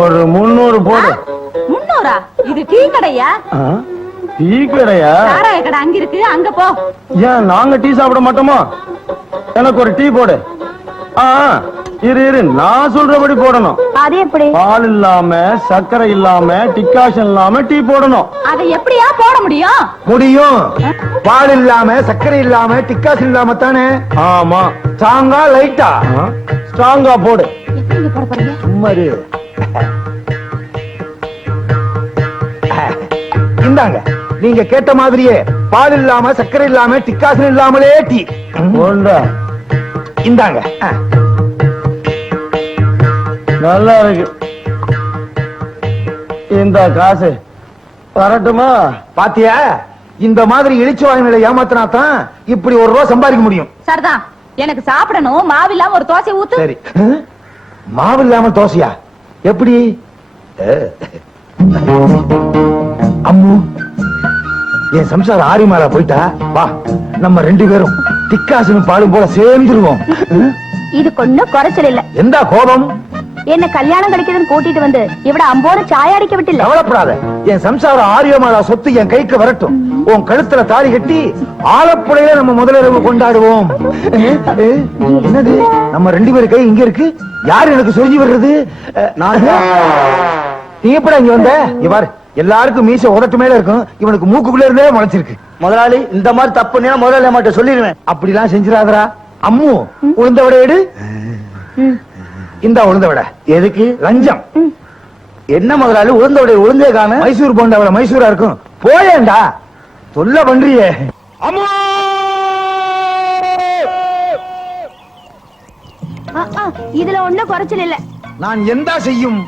ஒரு 300 போடு. 300? இது டீ கடையா? டீ கடையா? சாராய கடை அங்க இருக்கு, அங்க போ. ஏன் நாங்க டீ சாப்பிட மாட்டோமா? எனக்கு ஒரு டீ போடு. இரு நான் சொல்றபடி போடணும். அது எப்படி? பால் இல்லாம சர்க்கரை இல்லாம டிகாஷன் இல்லாம டீ போடணும். அதை எப்படியா போட முடியும்? முடியும். பால் இல்லாம சர்க்கரை இல்லாம டிகாஷன் இல்லாம தானே? ஆமா. ஸ்ட்ராங்கா லைட்டா? ஸ்ட்ராங்கா போடு. எப்படி போட போறீங்க? சும்மா இரு. இந்தாங்க, நீங்க கேட்ட மாதிரியே பால் இல்லாம சர்க்கரை இல்லாம டிகாஷன் இல்லாமலே டீ. இந்தாங்க. நல்லா இருக்கு. இந்த காசு வரட்டுமா? பாத்தியா, இந்த மாதிரி இழிச்சு வாங்கின ஏமாத்தினா தான் இப்படி ₹1 சம்பாதிக்க முடியும். சரிதான். எனக்கு சாப்பிடணும். மாவு இல்லாம ஒரு தோசை ஊத்து. சரி. மாவு இல்லாம தோசையா? எப்படி? அம்மு, என் சம்சாரம் ஆரிமாலா போயிட்டா. வா, நம்ம 2 பேரும் டிக்காசனும் பாலும் போல சேர்ந்துருவோம். இது கொஞ்சம் குறைச்சல் இல்ல. எந்த கோபம்? என்ன கல்யாணம் கிடைக்குதுன்னு கூட்டிட்டு வந்து இவட அம்போட சாயாடிக்க விட்டுல. கவலைப்படாத, என் சம்சாரம் ஆரியமாலா சொத்து என் கைக்கு வரட்டும். உன் கழுத்துல தாலி கட்டி ஆலப்புழையில நம்ம முதலிரவு கொண்டாடுவோம். என்னது, நம்ம 2 பேரு கை இங்க இருக்கு. யாரு எனக்கு சொல்லி வர்றது? நீ எப்படா இங்க வந்த? இவர் எல்லாருக்கும் மீச உதட்டு மேல இருக்கும், இவனுக்கு மூக்குக்குள்ள இருந்தே முளைச்சிருக்கு. முதலாளி, இந்த மாதிரி தப்பு முதலாளி மாட்ட சொல்லிடுவேன். அப்படிலாம் செஞ்சிடாதரா. அம்மு, உளுந்த விட எடு. இந்த உளுந்த விட எதுக்கு? லஞ்சம். என்ன முதலாளி, உளுந்த விட உளுந்தே காண? மைசூர் போண்டா மைசூரா இருக்கும். போயேண்டா, சொல்ல பண்றியே. அம்மா, இதுல ஒண்ணும் குறைச்சல் இல்ல. நான் எந்த செய்யும்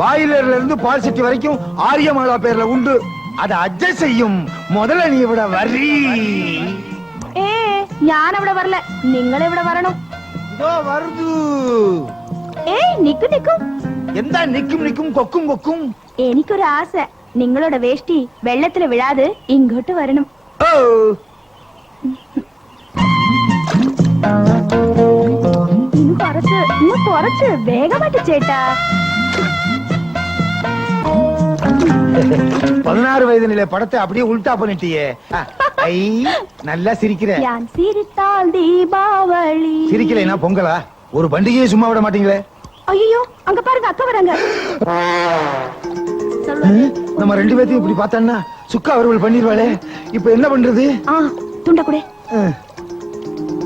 பாயிலர்ல இருந்து பால் சிட்டி வரைக்கும் ஆரியமாலா பேர்ல உண்டு. அதை அட்ஜஸ்ட் செய்யும். முதல்ல நீ விட வரி. ഞാൻ ഇവിടെ വരല, നിങ്ങൾ ഇവിടെ വരണം. இதோ வருது. നിക്കു നിക്കു. എന്താ നിക്കും നിക്കും കൊക്കും കൊക്കും? എനിക്കൊരു ആശ, നിങ്ങളുടെ വേഷ്ടി വെള്ളത്തിൽ വിഴാതെ ഇങ്ങോട്ട് വരണം. ഇന്ന് കുറച്ച് വേഗമായിട്ട് ചേട്ടാ. 16 வயது நிலை படத்தை அப்படியே உல்டா பண்ணிட்டியே. ஐ, நல்லா சிரிக்கிற. தீபாவளி சிரிக்கலைனா பொங்கலா? ஒரு பண்டிகையை சும்மா விட மாட்டீங்களே. ஐயோ, அங்க பாருங்க, அக்கா வராங்க. நம்ம 2 பேத்தையும் இப்படி பார்த்தான்னா சுக்கா அவர்கள் பண்ணிடுவாளே. இப்ப என்ன பண்றது? துண்ட குடு.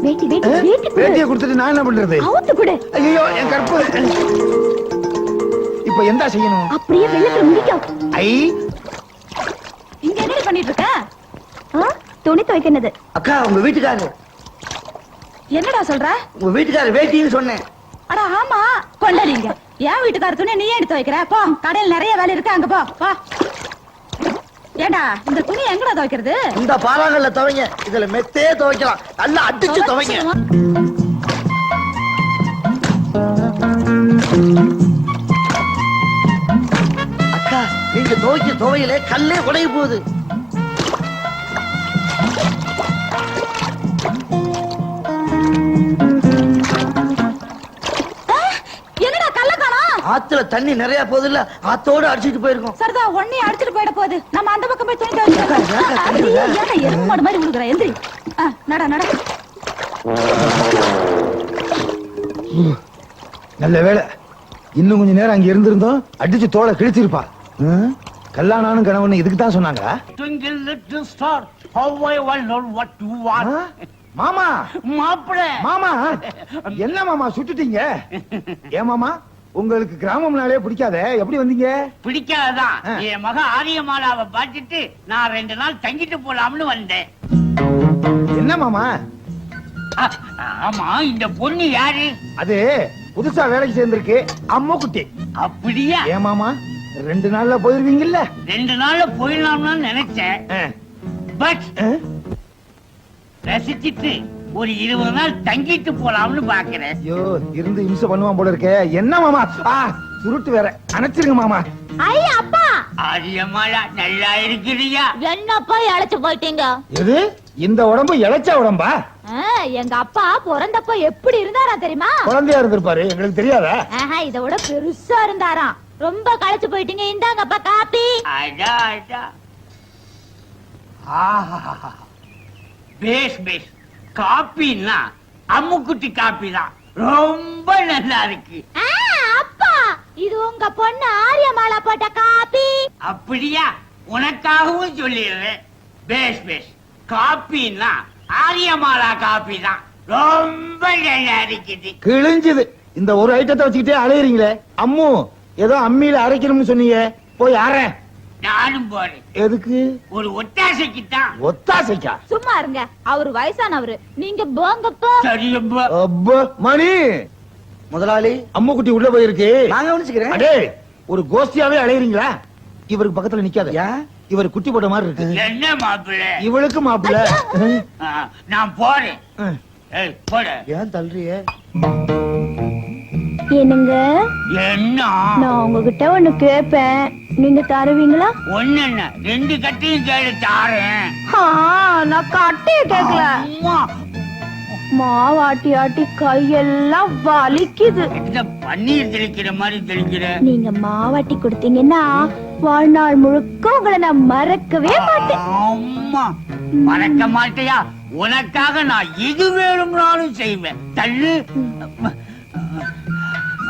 வேட்டி வேட்டி வேட்டி குடு. வேட்டியை கொடுத்துட்டு நான் என்ன பண்றது? அவுத்து குடு. ஐயோ, என் கற்பு. இப்ப என்ன செய்யணும்? அப்படியே வெள்ளத்துல முடிக்கும். ஐ, இங்க என்ன பண்ணிட்டு இருக்க? துணி துவைக்கிறது. அக்கா, உங்க வீட்டுக்காரரு. என்னடா சொல்ற? உங்க வீட்டுக்காரர் வேட்டின்னு சொன்னேன். அட ஆமா, கொண்டாடிங்க. என் வீட்டுக்கார துணி நீ எடுத்து வைக்கிற? போ, கடையில் நிறைய வேலை இருக்கு, அங்க போ. ஏண்டா, இந்த துணி எங்கடா துவைக்கிறது? இந்த பாலாங்கல்ல துவைங்க. இதுல மெத்தே துவைக்கலாம். நல்லா அடிச்சு துவைங்க. அக்கா, நீங்க துவைக்க துவையில கல்லே உடைய போகுது. என்னடா கல்ல காணோம்? ஆத்துல தண்ணி நிறைய போகுது இல்ல, ஆத்தோட அடிச்சிட்டு போயிருக்கோம். சரிதா, ஒண்ணே அடிச்சிட்டு போயிட போகுது. நம்ம அந்த பக்கம் போய் துணி துவைக்கலாம். எருமை மாடு மாதிரி உழுகுற. எந்திரி. நட நட. நல்ல வேலை, இன்னும் கொஞ்ச நேரம் அங்க இருந்திருந்தோம் அடிச்சு தோலை கிழிச்சிருப்பா. கல்யாணம் கணவன் இதுக்கு தான் சொன்னாங்க. மாமா, மாப்பிள்ளை, மாமா, என்ன மாமா சுட்டுட்டீங்க? ஏன் மாமா, உங்களுக்கு கிராமம்னாலே பிடிக்காத, எப்படி வந்தீங்க? பிடிக்காதான். என் மக ஆரியமாலாவை பார்த்துட்டு நான் 2 நாள் தங்கிட்டு போலாம்னு வந்தேன். என்ன மாமா? ஆமா, இந்த பொண்ணு யாரு? அது புதுசா வேலைக்கு சேர்ந்திருக்கு, அம்மா குட்டி. அப்படியா? ஏன் மாமா, 2 நாள்ல போயிருவீங்கல்ல? 2 நாள்ல போயிடலாம்னு நினைச்சேன். பட் ரசிச்சிட்டு ஒரு 20 நாள் தங்கிட்டு போலாம்னு பாக்குறேன். ஐயோ, இருந்து இம்சை பண்ணுவான் போல இருக்கே. என்ன மாமா, சுருட்டு வேற, அணைச்சிருங்க மாமா. ஐ அப்பா, ஆரியமாலா நல்லா இருக்கிறியா? என்னப்பா இழைச்சு போயிட்டீங்க? எது, இந்த உடம்பு இழைச்ச உடம்பா? எங்க அப்பா பிறந்தப்ப எப்படி இருந்தாரா தெரியுமா? குழந்தையா இருந்திருப்பாரு, எங்களுக்கு தெரியாதா? ஆனா இத விட பெருசா இருந்தாராம். ரொம்ப களைச்சு போயிட்டீங்க, இந்தாங்கப்பா காப்பி. அடா அடா. ஆஹா. பேஸ் பேஸ். காப்பின்னா அம்முக்குட்டி காப்பி தான். ரொம்ப நல்லா இருக்கு. அப்பா, இது உங்க பொண்ணு ஆரியமாலா போட்ட காப்பி. அப்படியா? உனக்காகவும் சொல்லிடுறேன். பேஸ் பேஸ். காப்பின்னா ஆரியமாலா காப்பி தான். ரொம்ப நல்லா இருக்குது. கிழிஞ்சுது. இந்த ஒரு ஐட்டத்தை வச்சுக்கிட்டே அலையறீங்களே. அம்மு, ஏதோ அம்மியில அரைக்கணும்னு சொன்னீங்க, போய் அரை. நானும் போறேன். எதுக்கு? ஒரு ஒத்தாசைக்குத்தான். ஒத்தாசைக்கா? சும்மா இருங்க, அவரு வயசானவரு, நீங்க போங்கப்பா. சரியப்பா. அப்பா, மணி முதலாளி, அம்முக்குட்டி உள்ள போயிருக்கு. நான் கவனிச்சுக்கிறேன். அடே, ஒரு கோஷ்டியாவே அலையறீங்களா? இவருக்கு பக்கத்துல நிக்காத. ஏன்? இவர் குட்டி போட்ட மாதிரி இருக்கு. என்ன மாப்பிள்ளை? இவளுக்கு மாப்பிள்ள. நான் போறேன். ஏய், போட. ஏன் தள்ளுறியே? என்னங்க, என்ன? நான் உங்ககிட்ட ஒண்ணு கேப்பேன், நீங்க தருவீங்களா? ஒண்ணு என்ன, 2 கட்டையும் கேளு, தாரேன். நான் கட்டே கேக்கல. அம்மா, மாவாட்டி ஆட்டி கையெல்லாம் வலிக்குது. இந்த பன்னீர் தெளிக்கிற மாதிரி தெளிக்கிற. நீங்க மாவாட்டி கொடுத்தீங்கன்னா வாழ்நாள் முழுக்க உங்களை நான் மறக்கவே மாட்டேன். அம்மா, மறக்க மாட்டியா? உனக்காக நான் எது வேணும்னாலும் செய்வேன். தள்ளு.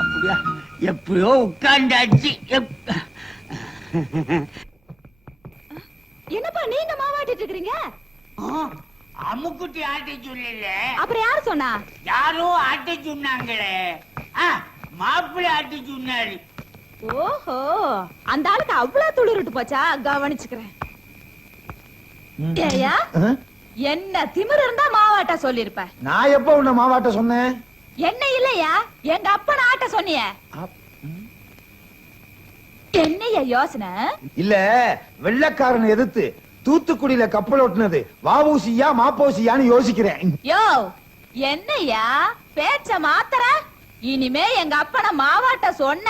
அப்படியா? எப்படியோ உட்கார்ந்தாச்சு. என்னப்பா நீங்க மாவாட்டிட்டு இருக்கீங்க? அம்முக்குட்டி ஆட்ட சொல்லல. அப்புறம் யாரு சொன்னா? யாரோ ஆட்ட சொன்னாங்களே. மாப்பிள்ளை ஆட்ட சொன்னாரு. ஓஹோ, அந்த ஆளுக்கு அவ்வளவு துளிருட்டு போச்சா? கவனிச்சுக்கிறேன். ஏயா, என்ன திமிரு இருந்தா மாவாட்ட சொல்லிருப்ப. நான் எப்ப உன்ன மாவாட்ட சொன்னேன்? என்ன இல்லையா, எங்க அப்பா ஆட்ட சொன்னிய. என்னைய யோசனை? இல்ல, வெள்ளக்காரன் எதிர்த்து தூத்துக்குடியில கப்பல் ஓட்டுனது வாவூசியா மாப்போசியான்னு யோசிக்கிறேன். யோ, என்னையா பேச்ச மாத்தற? இனிமே எங்க அப்பன மாவாட்ட சொன்ன,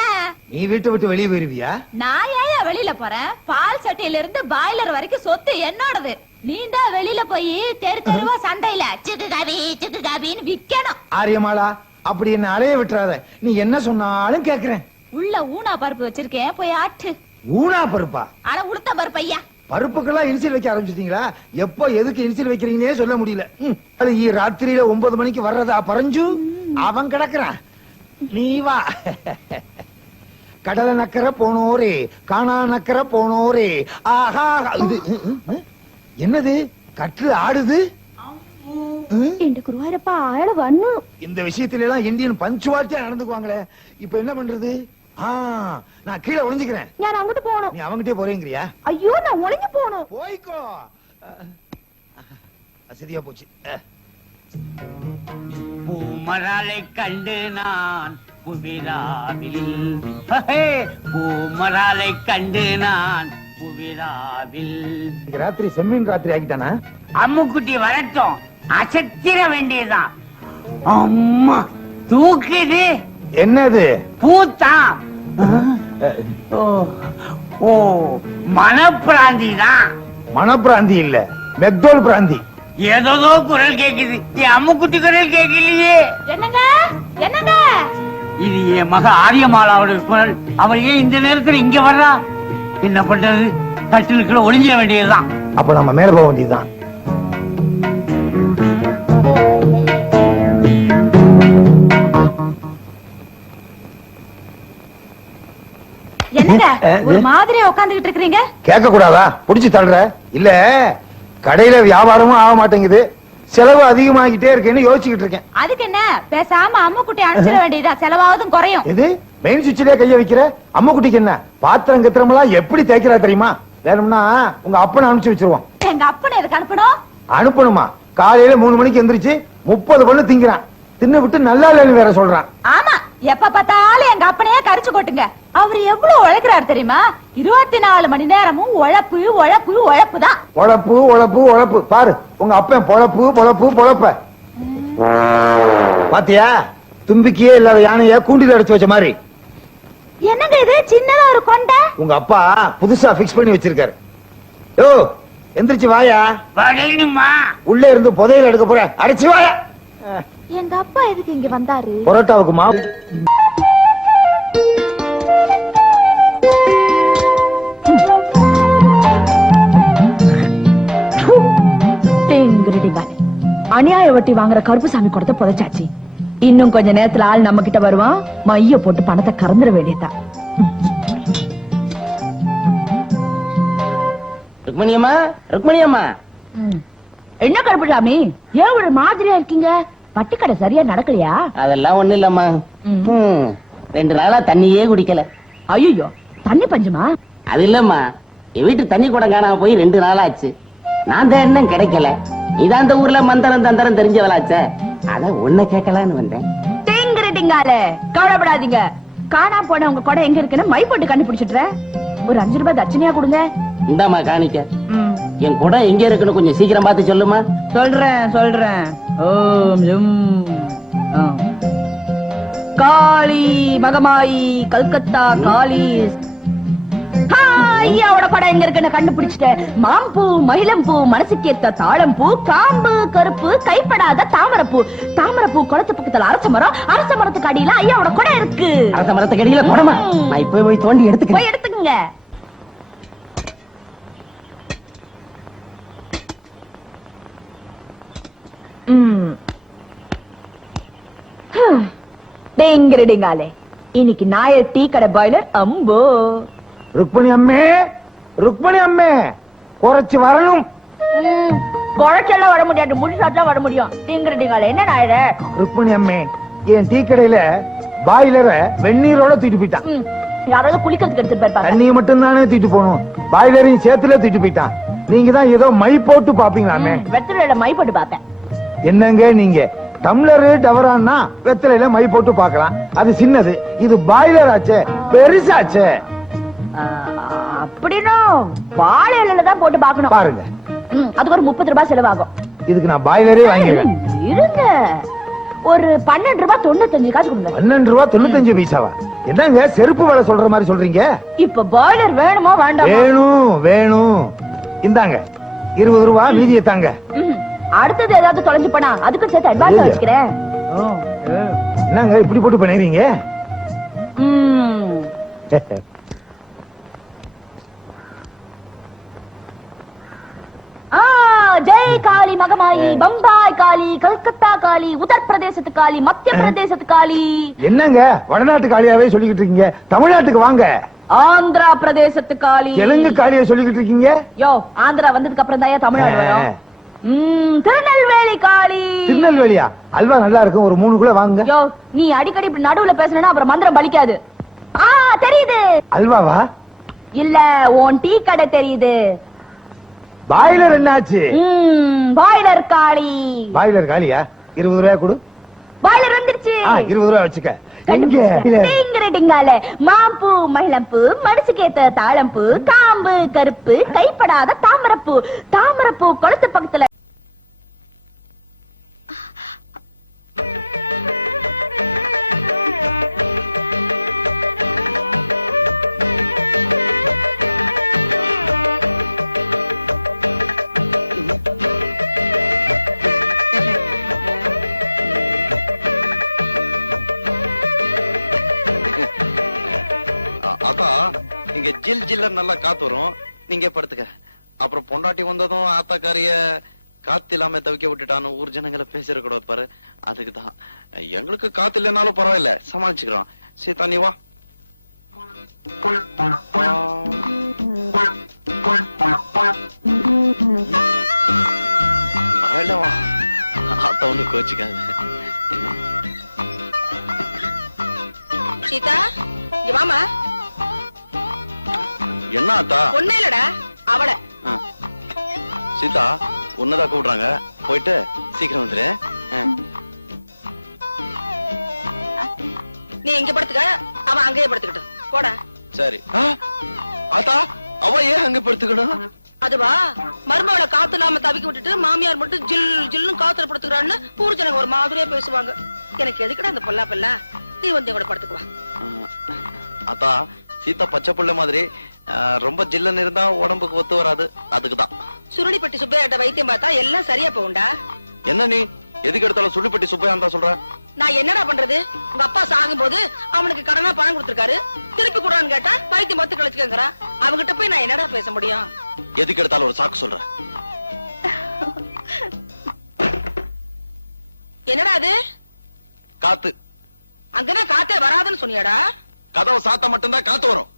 நீ வீட்டை விட்டு வெளியே போயிருவியா? நான் ஏன் வெளியில போறேன்? பால் சட்டியில இருந்து பாய்லர் வரைக்கும் சொத்து என்னோடது. நீ தான் வெளியில போய் தெரு தெருவா சண்டையில சிக்கு காபின்னு விக்கணும். ஆரியமாளா, அப்படி என்ன அலைய விட்டுறாத. நீ என்ன சொன்னாலும் கேக்குறேன். உள்ள ஊனா பருப்பு வச்சிருக்கேன், போய் ஆட்டு. ஊனா பருப்பா? ஆனா உளுத்த பருப்பு ஐயா. பருப்புக்கெல்லாம் இனிஷியல் வைக்க ஆரம்பிச்சிட்டீங்களா? எப்போ எதுக்கு இனிஷியல் வைக்கிறீங்கன்னே சொல்ல முடியல. அது ராத்திரியில 9 மணிக்கு வர்றதா பறஞ்சு அவன் கிடக்குறான். நீ வா. கடலை நக்கர போனோரே, காணா நக்கர போனோரே. ஆஹா, இது என்னது? கற்று ஆடுது. இந்த குருவாரப்பா ஆள வண்ணு. இந்த விஷயத்துல எல்லாம் இந்தியன் பஞ்சுவாலிட்டியா நடந்துக்குவாங்களே. இப்ப என்ன பண்றது? நான் கீழே ஒளிஞ்சுக்கிறேன். நான் அங்கிட்டு போகணும். நீ அவங்கிட்டே போறேங்கிறியா? ஐயோ, நான் ஒளிஞ்சு போகணும். போய்க்கோ. சரியா போச்சு. பூமராலை கண்டு நான் புவிராவில். பூமராலை கண்டு நான் புவிராவில். ராத்திரி செம்மீன் ராத்திரி ஆகிட்டானா? அம்முக்குட்டி வரட்டும், அசத்திர வேண்டியதுதான். அம்மா தூக்குது. என்னது? பூத்தான். ஓ, மனப்பிராந்தி தான். மனப்பிராந்தி இல்ல, மெக்டோல் பிராந்தி. ஏதோ குரல் கேக்குது. என் அம்முக்குட்டி குரல் கேட்கலையே. என்னங்க, என்னங்க? இது என் மக ஆரியமாலாவோட குரல். அவள் ஏன் இந்த நேரத்துல இங்க வர்றா? என்ன பண்றது? கட்டிலுக்குள்ள ஒளிஞ்ச வேண்டியதுதான். அப்ப நம்ம மேல போக வேண்டியதுதான். என்னங்க ஒரு மாதிரியா உட்கார்ந்துகிட்டு இருக்கீங்க? கேட்க கூடாதா? புடிச்சு தள்ளுற? இல்ல, கடையில வியாபாரமும் ஆக மாட்டேங்குது, செலவு அதிகமாகிட்டே இருக்கேன்னு யோசிச்சுக்கிட்டு இருக்கேன். அதுக்கு என்ன, பேசாம அம்முக்குட்டி அனுப்பிச்சிட வேண்டியதா, செலவாவதும் குறையும். இது மெயின் சுவிட்சிலே கைய வைக்கிற. அம்முக்குட்டிக்கு என்ன பாத்திரம் கித்திரமெல்லாம் எப்படி தேய்க்கிறா தெரியுமா? வேணும்னா உங்க அப்பனை அனுப்பிச்சு வச்சிருவோம். எங்க அப்பனை எதுக்கு அனுப்பணும்? அனுப்பணுமா? காலையில 3 மணிக்கு எந்திரிச்சு 30 பண்ணு திங்கிறான். தின்னு விட்டு நல்லா இல்லைன்னு வேற சொல்றான். ஆமா, எப்ப பார்த்தாலும் எங்க அப்பனையே கரிச்சு கொட்டுங்க. அவரு எவ்வளவு உழைக்கிறாரு தெரியுமா? 24 மணி நேரமும் உழைப்பு உழைப்பு உழைப்பு தான். உழைப்பு உழைப்பு உழைப்பு. பாரு உங்க அப்பன் பொழப்பு பொழப்பு பொழப்ப பாத்தியா? தும்பிக்கையே இல்லாத யானைய கூண்டில அடைச்சு வச்ச மாதிரி. என்னங்க இது சின்னதா ஒரு கொண்டை? உங்க அப்பா புதுசா பிக்ஸ் பண்ணி வச்சிருக்காரு. யோ, எந்திரிச்சு வாயா. வரணுமா? உள்ள இருந்து புதையல் எடுக்க போற. அடைச்சு வாயா. எங்க அப்பா எதுக்கு இங்க வந்தாரு? பரோட்டாவுக்கு மாவு. அநியாய வட்டி வாங்குற கருப்புசாமி கொடுத்த புதைச்சாச்சு. இன்னும் கொஞ்ச நேரத்துல ஆள் நம்ம கிட்ட வருவான். மைய போட்டு பணத்தை கறந்துட வேண்டியதான். ருக்மணியம்மா, ருக்மணியம்மா. என்ன கருப்புசாமி, ஏன் ஒரு மாதிரியா இருக்கீங்க? பட்டி கடை சரியா நடக்கலையா? அதெல்லாம் ஒண்ணு இல்லம்மா. 2 நாளா தண்ணியே குடிக்கல. ஐயோ, தண்ணி பஞ்சமா? அது இல்லம்மா, என் வீட்டு தண்ணி கூட காணாம போய் 2 நாளாச்சு. நான் தான் என்ன கிடைக்கல. இதான் அந்த ஊர்ல மந்திரம் தந்திரம் தெரிஞ்சவளாச்சே, அத உன்னை கேட்கலான்னு வந்தேன். டிங்காலே, கவலைப்படாதீங்க. காணாம போன உங்க கொடை எங்க இருக்குன்னு மை போட்டு கண்டுபிடிச்சிடுறேன். ஒரு 5 ரூபாய் தட்சணையா கொடுங்க. இந்தாம்மா காணிக்க. என் கூட எங்க இருக்குன்னு கொஞ்சம் சீக்கிரம் பார்த்து சொல்லுமா. சொல்றேன். ஓம் காளி மகமாயி கல்கத்தா காளி. ஐயாவோட படம் எங்க இருக்குன்னு கண்டுபிடிச்சிட்டேன். மாம்பூ, மகிழம்பூ, மனசுக்கேத்த தாழம்பூ, காம்பு கருப்பு, கைப்படாத தாமரப்பூ. தாமரப்பூ குளத்து பக்கத்துல அரச மரம், அரச மரத்துக்கு அடியில ஐயாவோட கொடை இருக்கு. அரச மரத்துக்கு அடியில கொடமா? நான் இப்ப போய் தோண்டி எடுத்துக்கிறேன். போய் எடுத்துக்கங்க. டேங்கிரடிங்காலே, இன்னைக்கு நாய டீ கடை பாய்லர் அம்போ. ருக்மணி அம்மே குறைச்சு வரணும். குறைச்செல்லாம் வர முடியாது, முடிச்சாதான் வர முடியும். டேங்கிரடிங்காலே, என்ன நாயர? ருக்மணி அம்மே, என் டீ கடையில பாய்லரை வெந்நீரோட தூக்கிட்டு போயிட்டான். யாராவது குளிக்கிறதுக்கு எடுத்துட்டு போயிருப்பாங்க. தண்ணியை மட்டும் தானே தூக்கிட்டு போகணும், பாய்லரையும் சேர்த்துல தூக்கிட்டு போயிட்டான். நீங்க தான் ஏதோ மை போட்டு பாப்பீங்களாமே. வெத்தலையில மை போட்டு பாப்பேன். என்னங்க நீங்க, டம்ளரு டவரான்னா வெத்தலையில மை போட்டு பாக்கலாம், அது சின்னது. இது பாய்லர் ஆச்சே, பெருசாச்சே. அப்படின்னா வாழையில தான் போட்டு பாக்கணும். பாருங்க, அதுக்கு ஒரு 30 ரூபாய் செலவாகும். இதுக்கு நான் பாய்லரே வாங்கிடுவேன். இருங்க, ஒரு 12 ரூபாய் 95 காசு கொடுங்க. 12 ரூபாய் 95 பைசாவா? என்னங்க செருப்பு வேலை சொல்ற மாதிரி சொல்றீங்க? இப்ப பாய்லர் வேணுமா வேண்டாமா? வேணும். இந்தாங்க 20 ரூபாய், மீதியை தாங்க. அடுத்தது ஏதாவது தொலைஞ்சு போனா அதுக்கு சேர்த்து அட்வான்ஸ் வச்சுக்கிறேன். என்னங்க இப்படி போட்டு பண்ணிடுறீங்க? ஜெய் காளி மகமாயி, பம்பாய் காளி, கல்கத்தா காளி, உத்தரப்பிரதேசத்து காளி, மத்திய பிரதேசத்து காளி. என்னங்க வடநாட்டு காளியாவே சொல்லிக்கிட்டு இருக்கீங்க? தமிழ்நாட்டுக்கு வாங்க. ஆந்திரா பிரதேசத்து காளி, தெலுங்கு காளியா சொல்லிக்கிட்டு இருக்கீங்க? யோ, ஆந்திரா வந்ததுக்கு அப்புறம் தான் தமிழ்நாடு வரும். திருநெல்வேலி காளி. திருநெல்வேலியா? அல்வா நல்லா இருக்கும், ஒரு 3 கூட வாங்க. யோ, நீ அடிக்கடி இப்படி நடுவுல பேசணும்னா அப்புறம் மந்திரம் பலிக்காது. தெரியுது. அல்வாவா? இல்ல, உன் டீ கடை தெரியுது. பாய்லர் என்னாச்சு? பாய்லர் காளி. பாய்லர் காளியா? 20 ரூபாய் கொடு. பாய்லர் வந்துருச்சு. 20 ரூபாய் வச்சுக்க. மாம்பூ, மகிழம்பூ, மனசுக்கேத்த தாழம்பூ, காம்பு கருப்பு, கைப்படாத தாமரப்பூ. தாமரப்பூ குளத்து பக்கத்துல. ஆத்தா, இங்க ஜில் ஜில்ல நல்லா காத்து வரும், நீங்க படுத்துக்க. அப்புறம் பொண்டாட்டி வந்ததும் ஆத்தாக்காரிய காத்து இல்லாம தவிக்க விட்டுட்டான்னு ஊர் ஜனங்களை பேசிட கூடாது பாரு, அதுக்குதான். எங்களுக்கு காத்து இல்லைனாலும் பரவாயில்ல, சமாளிச்சுக்கிறோம். சீதா நீ வா. பரவாயில்ல வா, ஆத்தா ஒண்ணு கோச்சுக்காது. சீதா, இங்க வாமா. என்ன ஆத்தா? ஒண்ணே இல்லடா, அவள. சீதா, உன்னதான் கூப்பிடுறாங்க, போயிட்டு சீக்கிரம் வந்துரு. நீ இங்க படுத்துக்க, அவன் அங்கேயே படுத்துக்கிட்டு போடா. சரி. ஆத்தா, அவ ஏன் அங்க படுத்துக்கணும்? அதுவா, மருமகளை காத்து இல்லாம தவிக்க விட்டுட்டு மாமியார் மட்டும் ஜில் ஜில்னு காத்துல படுத்துக்கிறான்னு ஊர் ஜனங்க ஒரு மாதிரியா பேசுவாங்க. எனக்கு எதுக்குடா அந்த பொல்லா பல்லா? நீ வந்து கூட படுத்துக்குவா. ஆத்தா, சீதா பச்சை புள்ள மாதிரி ரொம்ப ஜில்லன்னு இருந்தா உடம்புக்கு ஒத்து வராது, அதுக்குதான். சுருளிப்பட்டி சுப்பையாட்ட வைத்தியம் பார்த்தா எல்லாம் சரியா போகும்டா. என்ன நீ எதுக்கு எடுத்தாலும் சுருளிப்பட்டி சுப்பையா தான் சொல்ற? நான் என்னடா பண்றது? உங்க அப்பா சாகும் போது அவனுக்கு கடனா பணம் கொடுத்திருக்காரு, திருப்பி கூடான்னு கேட்டா வைத்தியம் மொத்த கழிச்சுக்கங்கிறான். அவங்கிட்ட போய் நான் என்னடா பேச முடியும்? எதுக்கு எடுத்தாலும் ஒரு சாக்கு சொல்ற? அது? காத்து. அங்கதான் காத்தே வராதுன்னு சொன்னியாடா? கதவை சாத்த மட்டும்தான் காத்து வரும்.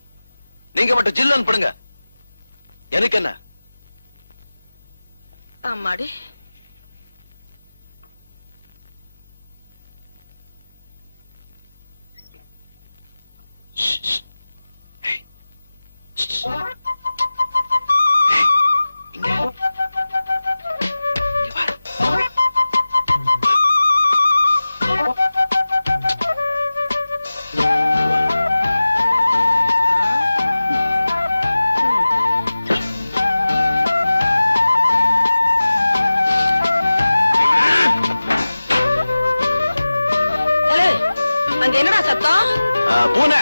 நீங்க மட்டும் ஜில்லுன்னு படுங்க. எனக்கு என்ன? ஆமாடி. அங்க என்னடா சத்தம்? பூனை.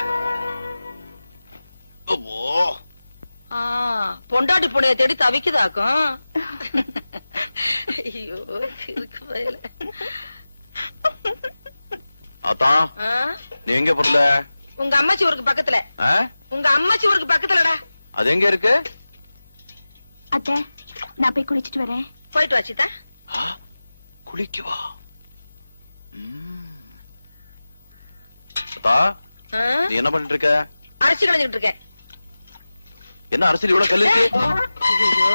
பொண்டாட்டி பூனைய தேடி தவிக்குதாக்கும். ஐயோ இருக்கு வயல. ஆத்தா நீ எங்க போறல? உங்க அம்மாச்சி ஊருக்கு பக்கத்துல. உங்க அம்மாச்சி ஊருக்கு பக்கத்துலடா. அது எங்க இருக்கு? அத்தை நான் போய் குளிச்சிட்டு வரேன். போயிட்டு வாச்சிதா. குளிக்கவா? ஆத்தா நீ என்ன பண்ணிட்டு இருக்க? அரிசி களைஞ்சிட்டு இருக்கேன். என்ன அரசியல் இவ்வளவு கல்லு இருக்கு? ஐயோ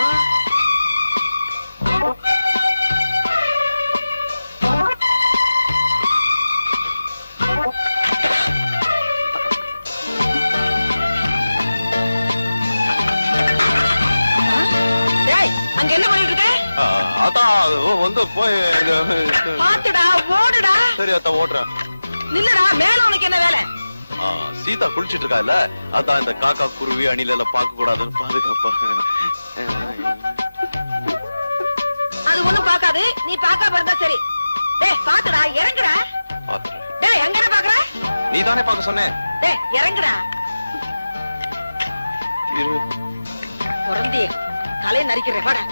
அங்க என்ன பண்ணிட்டு இருக்க? ஆத்தா வந்து போய் பாத்துடா ஓடுடா. சரி ஆத்தா ஓடுறேன். நில்லுடா, மேல உனக்கு என்ன வேலை? சீதா குளிச்சிட்டு இருக்கா இல்ல, அதான் இந்த காக்கா குருவி அணில எல்லாம் பார்க்க கூடாதுன்னு பாதுகாப்பா. அது ஒண்ணும் பாக்காது, நீ பாக்காம இருந்தா சரி. டேய் பாத்துடா, இறங்குடா. பாத்துறேன். டேய் எங்கடா பாக்குற? நீ தானே பார்க்க சொன்னே. டேய் இறங்குடா. பொறந்தியே தலையை நரிக்கிறேன், வாடா.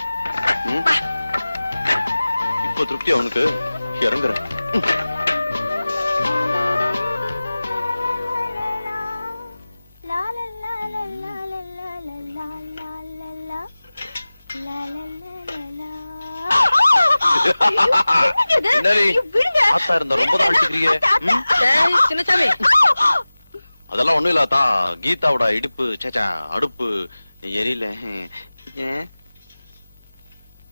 இப்ப திருப்தி அவனுக்கு. இறங்குறேன். அதெல்லாம் ஒண்ணும் இல்லாதா, கீதாவோட இடுப்பு சேச்சா அடுப்பு எரியல.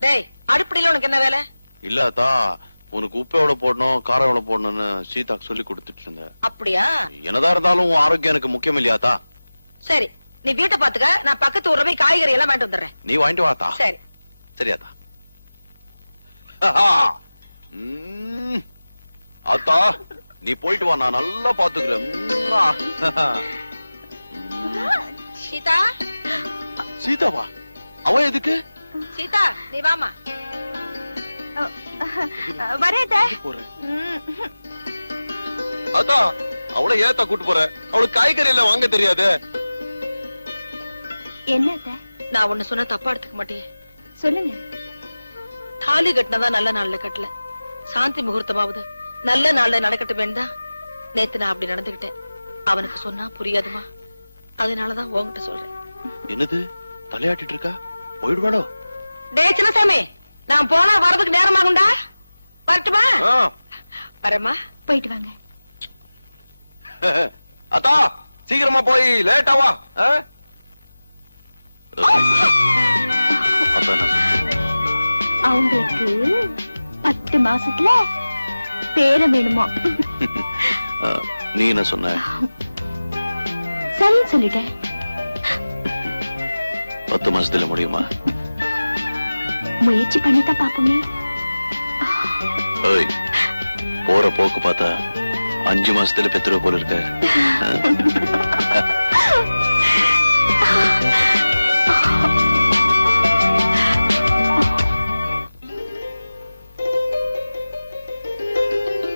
டேய் அடுப்படியில உனக்கு என்ன வேலை? இல்லாதா உனக்கு உப்பு எவ்வளவு போடணும் காரம் எவ்வளவு போடணும்னு சீதாக்கு சொல்லி கொடுத்துட்டு இருந்தேன். அப்படியா? என்னதான் இருந்தாலும் உன் ஆரோக்கியம் எனக்கு முக்கியம் இல்லையாத்தா? சரி நீ வீட்டை பாத்துக்க, நான் பக்கத்து ஊர்ல போய் காய்கறி எல்லாம் வாங்கிட்டு வந்துடுறேன். நீ வாங்கிட்டு வாத்தா. சரி சரியாத்தா. அத்தா நீ போயிட்டு வா, நான் நல்லா பாத்துக்கிறேன். சீதா. சீதாவா? அவ எதுக்கு? சீதா நீ வாமா. வரேதே. அத்தா அவளை ஏத்தா கூட்டு போற? அவளுக்கு காய்கறி எல்லாம் வாங்க தெரியாது. என்னத்த? நான் ஒண்ணு சொன்ன தப்பா எடுத்துக்க மாட்டேன். சொல்லுங்க. தாலி கட்டினதா நல்ல நாள்ல கட்டல, சாந்தி முகூர்த்தமாவது நல்ல நாள்ல நடக்கட்டு வேண்டாம். நேத்து நான் அப்படி நடந்துகிட்டேன். அவனுக்கு சொன்னா புரியாதுமா, அதனாலதான் உன்கிட்ட சொல்றேன். என்னது தலையாட்டிட்டு இருக்கா? போயிடுவாளோ? டே சின்னசாமி, நான் போனா வரதுக்கு நேரமாகும்டா. வரட்டுமா? வரமா. போயிட்டு வாங்க. அத்தா சீக்கிரமா போய் லேட்டாவா. அவங்களுக்கு 10 மாசத்துல பேரம் வேணுமா? நீ என்ன சொன்ன? சரி சொல்லிட்டேன். 10 மாசத்துல முடியுமா? முயற்சி பண்ணித்தான் பாப்போமே. போற போக்கு பார்த்தா 5 மாசத்துல பெத்துற போல இருக்க.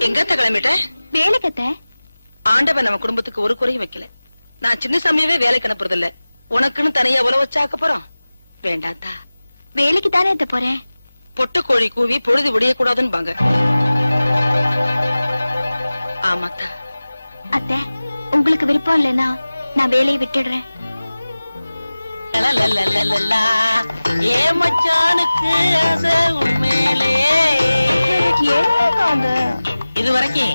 எங்கத்த கிளம்பிட்ட? வேலைக்கத்த. ஆண்டவன் நம்ம குடும்பத்துக்கு ஒரு குறையும் வைக்கல. நான் சின்ன சமயவே வேலைக்கு அனுப்புறது இல்ல. உனக்குன்னு தனியா உழவு வச்சாக்க போறோம். வேண்டாத்தா. வேலைக்கு தானே எத்த போறேன். பொட்டு கோழி கூவி பொழுது விடிய கூடாதுன்னு பாங்க. ஆமாத்தா. அத்தை உங்களுக்கு விருப்பம் இல்லைன்னா நான் வேலையை விட்டுடுறேன். ஏ மச்சானுக்கு ஆசை உண்மையிலே என்னங்க இது வரைக்கும்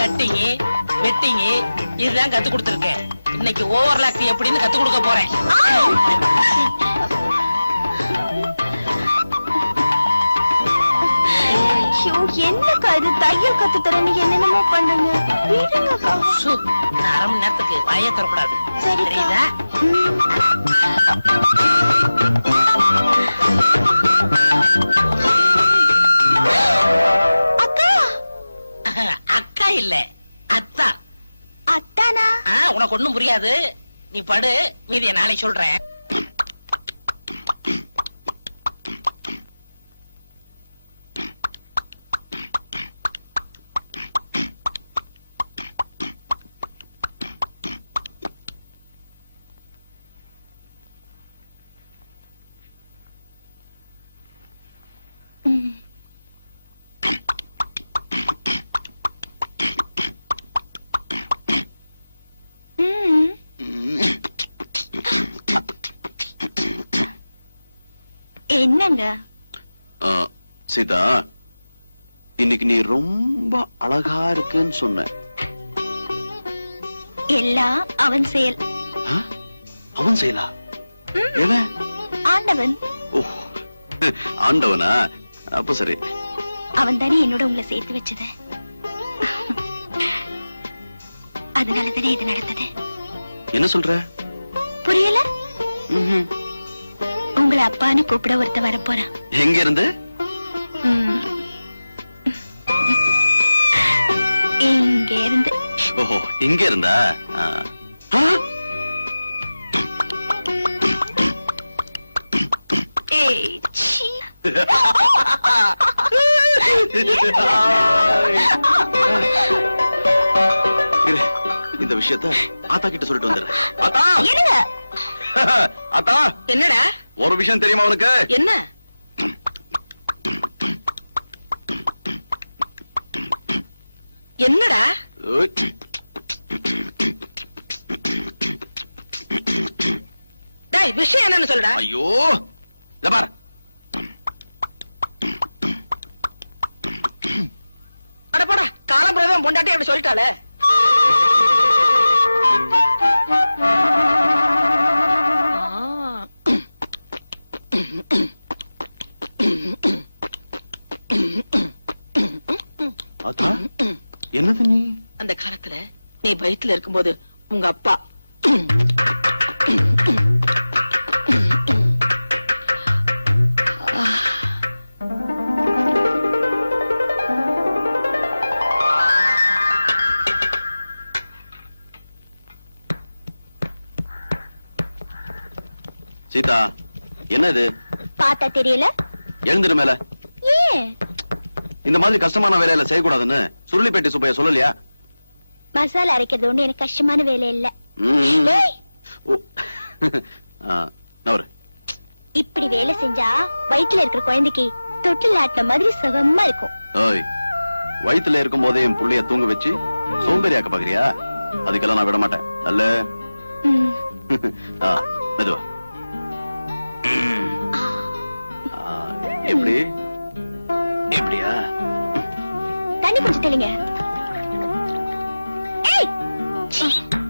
கட்டிங் வெட்டிங் இதுதான் கத்து கொடுத்துருக்கேன். இன்னைக்கு ஓவர்லாக் எப்படின்னு கத்து கொடுக்க போறேன். என்னக்கா இது தையல் கத்து தரேன்னு என்னென்னமோ பண்ணுங்க. அரை மணி நேரத்துக்கு வாயே தரக்கூடாது. சரிதா? அக்கா அக்கா இல்ல அத்தா. அத்தானா? உனக்கு ஒண்ணும் புரியாது. நீ படு, மீதிய நாளை சொல்றேன். என்னங்க சீதா, இன்னைக்கு நீ ரொம்ப அழகா இருக்குன்னு சொன்ன. எல்லாம் அவன் செயல். அவன் செய்யலா? எவன்? ஆண்டவன். ஓ, ஆண்டவனா? அப்ப சரி. அவன் தானே என்னோட உங்களை சேர்த்து வச்சது. அதனால தானே இது நடந்தது. என்ன சொல்ற? புரியல? உங்களை அப்பான்னு கூப்பிட ஒருத்த வரப்போறான். எங்க இருந்து? இங்க இருந்து. ஓஹோ, இங்க இருந்தா? இந்த விஷயத்த ஆத்தா கிட்ட சொல்லிட்டு வந்துடுறேன். ஆத்தா! ஆத்தா! என்னடா? ஒரு விஷயம் தெரியுமா உனக்கு? என்ன? என்னடா? டேய், விஷயம் என்னன்னு சொல்றா? ஐயோ, இத பாரு. அட போடா, காலம்புறதான் பொண்டாட்டி அப்படி சொல்லிட்டாளே. ஆத்தா, என்னது நீ? அந்த காலத்துல நீ வயித்துல இருக்கும்போது உங்க அப்பா சீதா, என்ன இது? பார்த்தா தெரியல? எழுந்துரு மேல. ஏன்? இந்த மாதிரி கஷ்டமான வேலையில செய்யக்கூடாதுன்னு சுருளிப்பேட்டை சுப்பைய சொல்லலையா? மசாலா அரைக்கிறது ஒண்ணு எனக்கு கஷ்டமான வேலை இல்ல. இப்படி வேலை செஞ்சா வயிற்றுல இருக்கிற குழந்தைக்கு தொட்டில் ஆட்டின மாதிரி சுகமா இருக்கும். வயிற்றுல இருக்கும் போதே என் புள்ளைய தூங்க வச்சு சோம்பேறியாக்க பாக்குறியா? அதுக்கெல்லாம் நான் விட மாட்டேன். அல்ல மெதுவா. எப்படி? எப்படியா? தண்ணி கொஞ்சம் தெளிங்க.